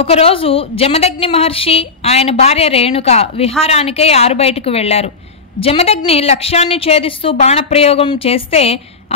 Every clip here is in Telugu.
ఒకరోజు జమదగ్ని మహర్షి ఆయన భార్య రేణుక విహారానికై ఆరుబయటకు వెళ్లారు. జమదగ్ని లక్ష్యాన్ని ఛేదిస్తూ బాణప్రయోగం చేస్తే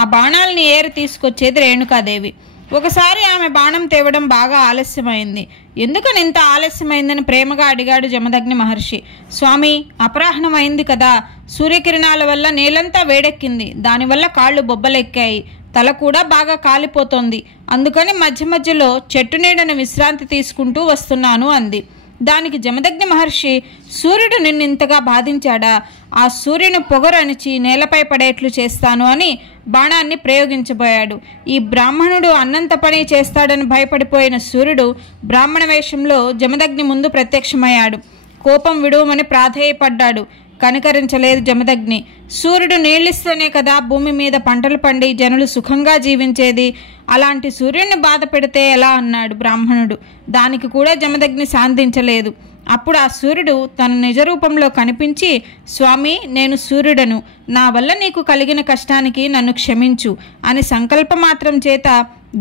ఆ బాణాలని ఏరి తీసుకొచ్చేది రేణుకాదేవి. ఒకసారి ఆమె బాణం తేవడం బాగా ఆలస్యమైంది. ఎందుకని ఇంత ఆలస్యమైందని ప్రేమగా అడిగాడు జమదగ్ని మహర్షి. స్వామి, అపరాహ్నం అయింది కదా, సూర్యకిరణాల వల్ల నేలంతా వేడెక్కింది, దానివల్ల కాళ్ళు బొబ్బలెక్కాయి, తల కూడా బాగా కాలిపోతోంది, అందుకని మధ్య మధ్యలో చెట్టు నీడను విశ్రాంతి తీసుకుంటూ వస్తున్నాను అంది. దానికి జమదగ్ని మహర్షి, సూర్యుడు నిన్నింతగా బాధించాడా? ఆ సూర్యుని పొగరనిచి నేలపై పడేట్లు చేస్తాను అని బాణాన్ని ప్రయోగించబోయాడు. ఈ బ్రాహ్మణుడు అన్నంత పని చేస్తాడని భయపడిపోయిన సూర్యుడు బ్రాహ్మణ వేషంలో జమదగ్ని ముందు ప్రత్యక్షమయ్యాడు. కోపం విడువమని ప్రాధేయపడ్డాడు. కనికరించలేదు జమదగ్ని. సూర్యుడు నీళ్ళిస్తేనే కదా భూమి మీద పంటలు పండి జనులు సుఖంగా జీవించేది, అలాంటి సూర్యుడిని బాధ పెడితే ఎలా అన్నాడు బ్రాహ్మణుడు. దానికి కూడా జమదగ్ని శాంతించలేదు. అప్పుడు ఆ సూర్యుడు తన నిజరూపంలో కనిపించి, స్వామి, నేను సూర్యుడను, నా వల్ల నీకు కలిగిన కష్టానికి నన్ను క్షమించు అని సంకల్పమాత్రం చేత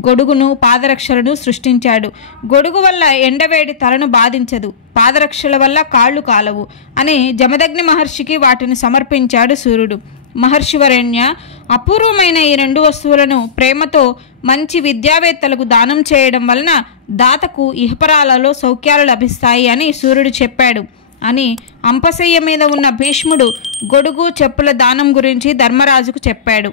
గొడుగును పాదరక్షలను సృష్టించాడు. గొడుగు వల్ల ఎండవేడి తలను బాధించదు, పాదరక్షల వల్ల కాళ్ళు కాలవు అని జమదగ్ని మహర్షికి వాటిని సమర్పించాడు సూర్యుడు. మహర్షివరేణ్య, అపూర్వమైన ఈ రెండు వస్తువులను ప్రేమతో మంచి విద్యావేత్తలకు దానం చేయడం వలన దాతకు ఇహపరాలలో సౌఖ్యాలు లభిస్తాయి అని సూర్యుడు చెప్పాడు అని అంపశయ్య మీద ఉన్న భీష్ముడు గొడుగు చెప్పుల దానం గురించి ధర్మరాజుకు చెప్పాడు.